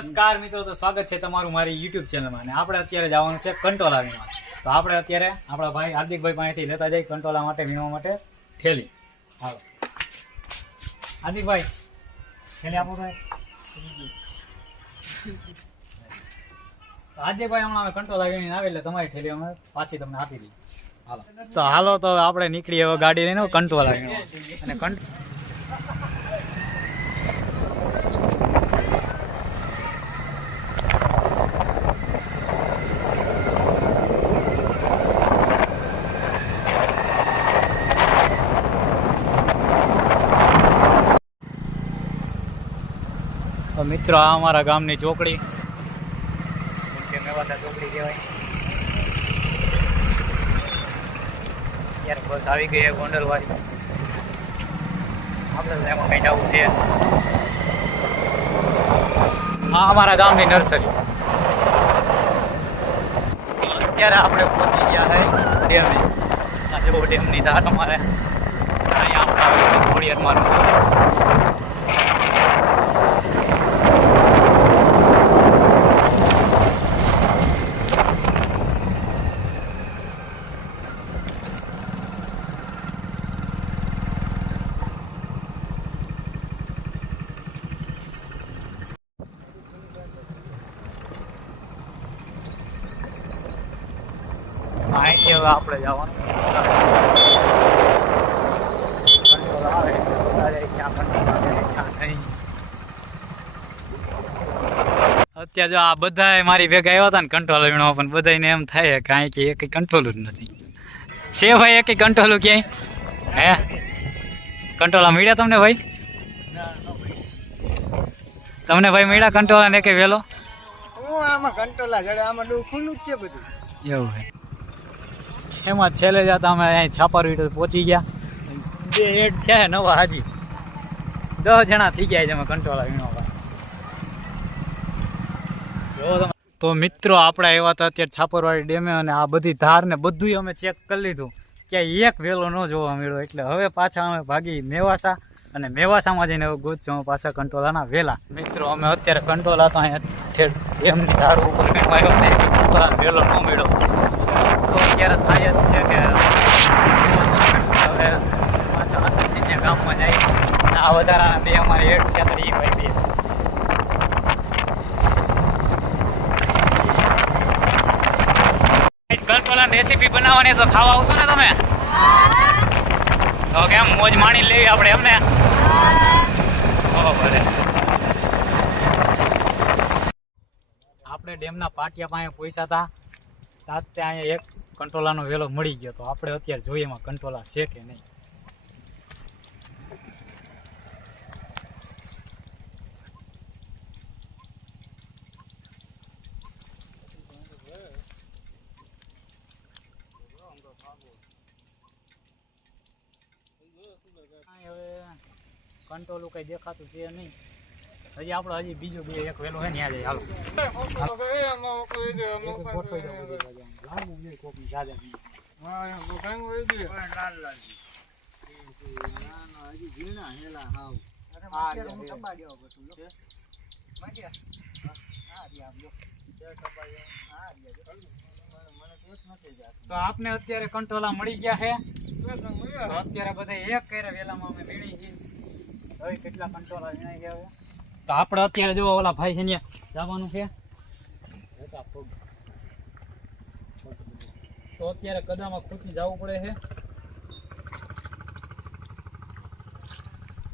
નમસ્કાર મિત્રો, તો સ્વાગત છે તમારું મારી યુટ્યુબ ચેનલમાં. અને આપણે અત્યારે જવાનું છે કંટોલા વીણવા. તો આપણે અત્યારે આપણા ભાઈ હાર્દિકભાઈ પાસેથી લેતા જઈએ કંટોલા માટે વીણવા માટે થેલી. હાલો હાર્દિકભાઈ, થેલી આપો ભાઈ. હાર્દિકભાઈ હમણાં અમે કંટોલા વીણીને આવે એટલે તમારી થેલી અમે પાછી તમને આપી દઈએ. હાલો તો હાલો તો આપણે નીકળીએ હવે ગાડી લઈને કંટોલા વીણવા. અને મિત્રો આ અમારા ગામની ચોકડી, મેવાસા ચોકડી કહેવાય. ત્યારે બસ આવી ગઈ ગોંડલવાળી. આપણે એમાં કંઈ જવું છે. આ અમારા ગામની નર્સરી. અત્યારે આપણે પહોંચી ગયા છે ડેમે. આજે બહુ ડેમની ધાર અમારે અહીંયા આપણે ઘોડિયાર મારવું. અહીંથી હવે આપણે જવાનું. અત્યારે જો આ બધા મારી ભેગા આવ્યા હતા ને કંટ્રોલ વીણવા, પણ બધાને એમ થાય કે અહીં કે એક કંટ્રોલ જ નથી. છે ભાઈ એક કંટ્રોલ ક્યાંય હે? કંટ્રોલા મળ્યા તમને ભાઈ? તમને ભાઈ મળ્યા કંટ્રોલા ને કે વેલો? આમાં કંટ્રોલા જડે, આમાં ખુલ્લું જ છે બધું. એવું હોય. એમાં છેલ્લે જતા અમે અહીં છાપાર પહોંચી ગયા. 2 હેડ છે નવા, હાજી 10 જણા થઈ ગયા છે અમે કંટ્રોલા વીણવા. તો મિત્રો આપણે આવ્યા હતા અત્યારે છાપરવાડી ડેમે, અને આ બધી ધાર ને બધું અમે ચેક કરી લીધું કે એક વેલો ન જોવા મળ્યો. એટલે હવે પાછા અમે ભાગી મેવાસા, અને મેવાસામાં જઈને હવે ગોતશું અમે પાછા કંટોલાના વેલા. મિત્રો અમે અત્યારે કંટોલા તો અહીંયા ડેમની ધાર ઉપર આવ્યો ને કંટોલા વેલો ન મળ્યો. તો અત્યારે થાય જ છે કે હવે પાછા હાથીને ગામમાં જાય. આ વધારાના 2 અમારે હેડ છે, એ ભાઈ 2. કંટોલાની રેસીપી બનાવવાની તો ખાવા આવશો ને તમે? તો કેમ મોજ માણી લેવી આપણે એમને? ભલે. આપણે ડેમના પાટિયા પાસે પૈસા હતા તાતે અહીંયા એક કંટોલાનો વેલો મળી ગયો. તો આપણે અત્યારે જોઈએ એમાં કંટોલા છે કે નહીં. હવે કંટોલું કઈ દેખાતું છે નહીં. હજી આપણે બીજો એક વેલો છે ને ત્યાં જઈએ. હાલો તો આપને અત્યારે કંટોલા મળી ગયા છે. તો અત્યારે બધા એક કરે વેલામાં અમે વીણી છીએ. હવે કેટલા કંટોલા વીણાઈ ગયા. તો આપણે અત્યારે જો ઓલા ભાઈ છે ને જવાનું છે. તો અત્યારે કદામાં ખૂંચી જવું પડે છે.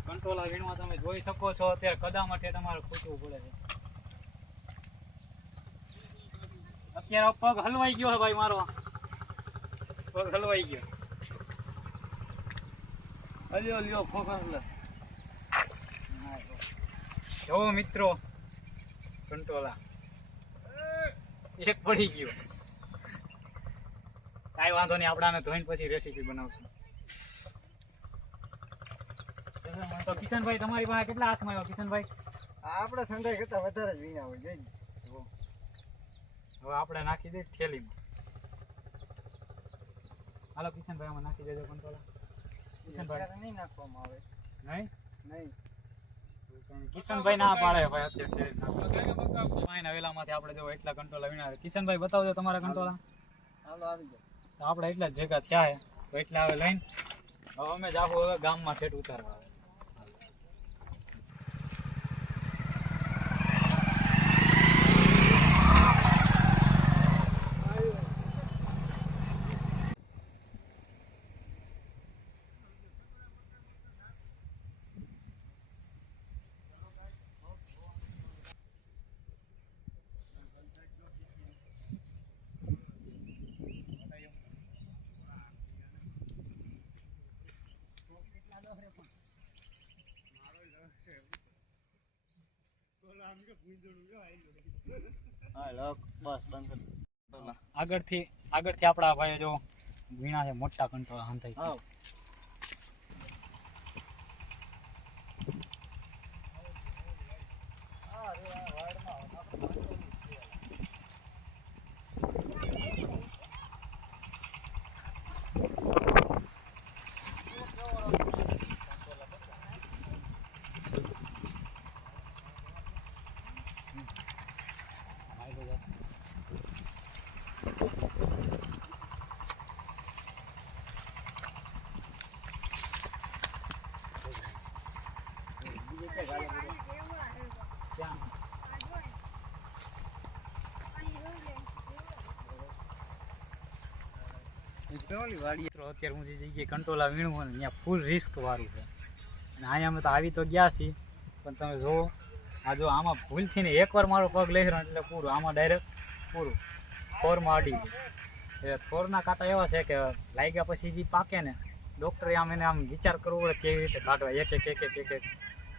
કંટોલા વીણવા તમે જોઈ શકો છો. અત્યારે કદામાં તમારે ખૂંચવું પડે છે. અત્યારે પગ હલવાઈ ગયો છે ભાઈ મારો. પગ હલવાઈ ગયો. લ્યો ફોકસ. જો મિત્રો કંટોલા એક પડી ગયો. કાંઈ વાંધો નહીં, આપણે આને ધોઈને પછી રેસીપી બનાવશું. તો કિશનભાઈ તમારી પાસે કેટલા હાથમાં આવ્યો કિશનભાઈ? આપણે ઠંડાઈ કરતા વધારે જ વીણા હોય. હવે આપણે નાખી દઈએ થેલીમાં. હાલો કિશનભાઈ આમાં નાખી દેજો કંટોલા. કિશનભાઈ નહીં નાખવામાં આવે. નહીં? કિશનભાઈ ના પાડે ભાઈ અત્યારે વેલામાંથી આપણે જો એટલા કંટોલા વીણા. કિશનભાઈ બતાવજો તમારા કંટોલા. હાલો આવી જાઓ. તો આપણે એટલા જ ભેગા થયા છે. તો એટલા હવે લઈને હવે અમે જ આખું હવે ગામમાં ઠેઠ ઉતારવા આવે. હા લોક બસ બંધ કરી દો. આગળથી આપણા ભાઈ જો વીણા છે મોટા કંટોળા હંતાઈ. હા અત્યારે હું જે જગ્યાએ કંટોલા વીણું હોય ને ત્યાં ફૂલ રિસ્ક વાળું છે. અને અહીંયા અમે તો આવી તો ગયા છીએ, પણ તમે જુઓ આ જો આમાં ભૂલથી ને એકવાર મારો પગ લઈ રહ્યો એટલે પૂરું આમાં ડાયરેક્ટ પૂરું થોરમાં અડી ગયું. એ થોરના કાંટા એવા છે કે લાગ્યા પછી જે પાકે ને ડૉક્ટરે આમ એને આમ વિચાર કરવો પડે કેવી રીતે કાઢવા એક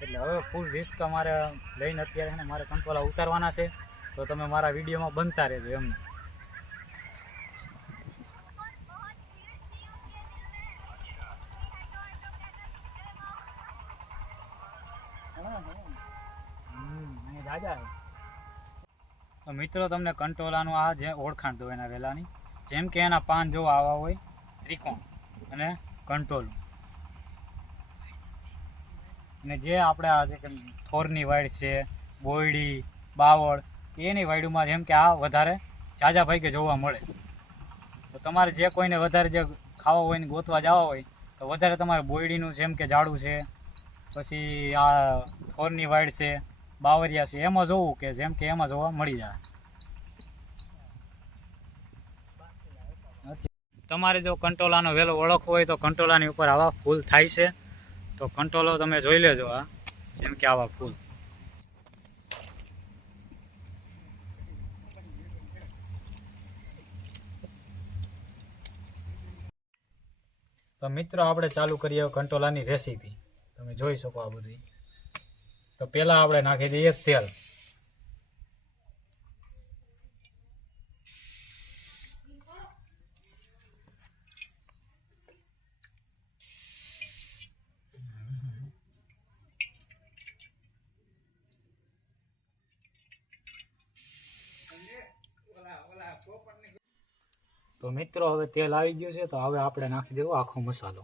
એટલે હવે ફૂલ રિસ્ક અમારે લઈને અત્યારે છે ને મારે કંટોલા ઉતારવાના છે. તો તમે મારા વિડીયોમાં બનતા રહેજો એમને. તો મિત્રો તમને કંટોલાનું આ જે ઓળખાણ દો એના વેલાની, જેમ કે એના પાન જો આવા હોય ત્રિકોણ અને કંટોલું. અને જે આપણે આ જે થોરની વાડ છે, બોયડી, બાવળ એની વાડીમાં જેમ કે આ વધારે ઝાઝા ભાગે જોવા મળે. તો તમારે જે કોઈને વધારે જે ખાવા હોય ને ગોતવા જવા હોય તો વધારે તમારે બોયડીનું જેમ કે ઝાડું છે, પછી આ થોરની વાડ છે, બાવરિયા છે, એમાં જોવું કે જેમ કે એમાં જોવા મળી જાય. તમારે જો કંટોલાનો વેલો ઓળખવો હોય તો કંટોલાની ઉપર આવા ફૂલ થાય છે. તો કંટોલો તમે જોઈ લેજો આ જેમ કે આવા ફૂલ. તો મિત્રો આપણે ચાલુ કરીએ કંટોલાની રેસીપી. તમે જોઈ શકો આ બધી. તો પહેલાં આપણે નાખી દઈએ તેલ. તો મિત્રો હવે તેલ આવી ગયું છે, તો હવે આપણે નાખી દેવો આખો મસાલો.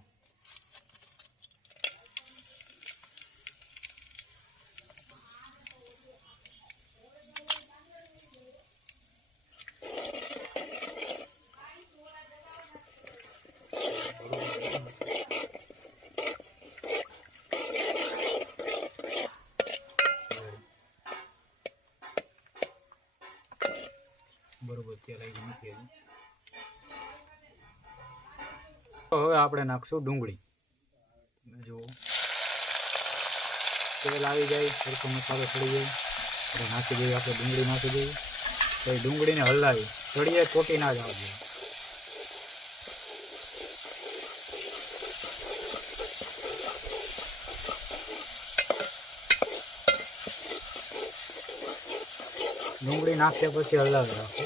બરોબર તેલ આવી નથી. હવે આપણે નાખશું ડુંગળી. જો તેલ આવી જાય, સરખો મસાલો ચડી જાય એટલે નાખી દઈએ આપણે ડુંગળી નાખી દઈએ. તો એ ડુંગળીને હલાવી ચડીએ કોટી ના જ આવજો. ડુંગળી નાખ્યા પછી હલાવી રાખો.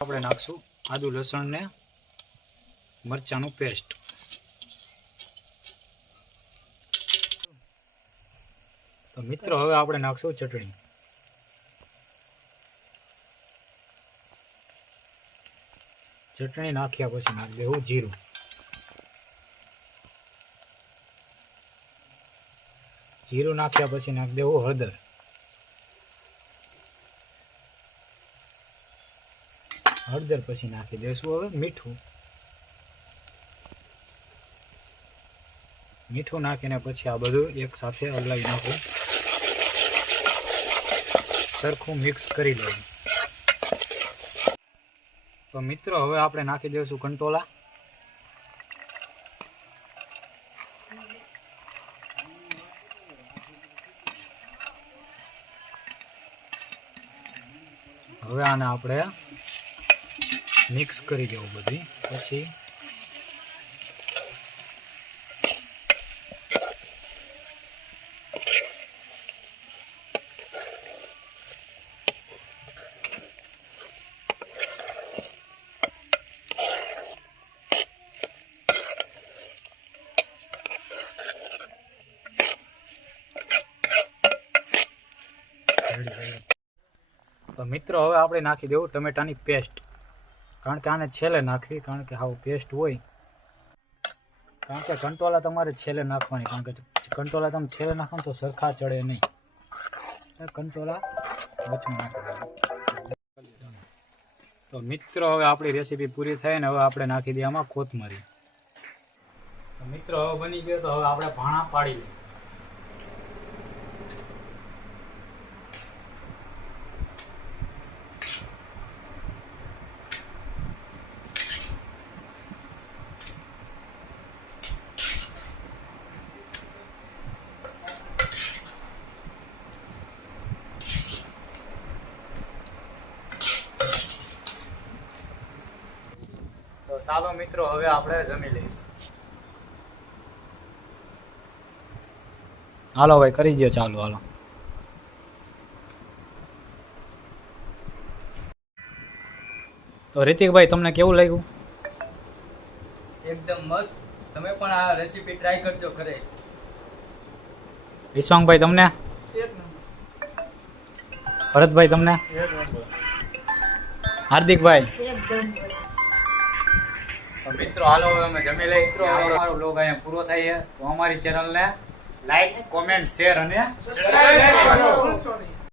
આપણે નાખશું આદુ લસણ ને મરચાંનું પેસ્ટ. તો મિત્રો હવે આપણે નાખશું ચટણી. ચટણી નાખ્યા પછી નાખી દેવું જીરું. જીરું નાખ્યા પછી નાખી દેવું હળદર. હળદર પછી નાખી દઈશું હવે મીઠું. મીઠું નાખીને પછી આ બધું એક સાથે હલાવી નાખું, સરખું મિક્સ કરી લઉં. તો મિત્રો હવે આપણે નાખી દઈશું કંટોલા. હવે આને આપણે મિક્સ કરી દેવું બધી. પછી તો મિત્રો હવે આપણે નાખી દેવું ટમેટાની પેસ્ટ. કારણ કે આને છેલ્લે નાખવી, કારણ કે હાવ પેસ્ટ હોય. કારણ કે કંટોલા તમારે છેલ્લે નાખવાની, કારણ કે કંટોલા તમે છેલ્લે નાખો તો સરખા ચડે નહીં. કંટોલા વચમાં નાખી દેવું. તો મિત્રો હવે આપણી રેસીપી પૂરી થઈ ને હવે આપણે નાખી દઈએ આમાં કોથમરી. તો મિત્રો હવે બની ગયો, તો હવે આપણે ભાણા પાડી લઈએ. તો ચાલો મિત્રો હવે આપણે જમી લઈએ. હાલો ભાઈ કરી દો ચાલુ. હાલો. તો રિતિકભાઈ તમને કેવું લાગ્યું? એકદમ મસ્ત. તમે પણ આ રેસીપી ટ્રાય કરજો ઘરે. વિશ્વાંગભાઈ તમને? ભરતભાઈ તમને? હાર્દિકભાઈ? તો મિત્રો હાલો હવે અમે જમી લઈએ. મિત્રો અમારો બ્લોગ અહીંયા પૂરો થાય છે. તો અમારી ચેનલને લાઈક, કોમેન્ટ, શેર અને સબસ્ક્રાઇબ કરો.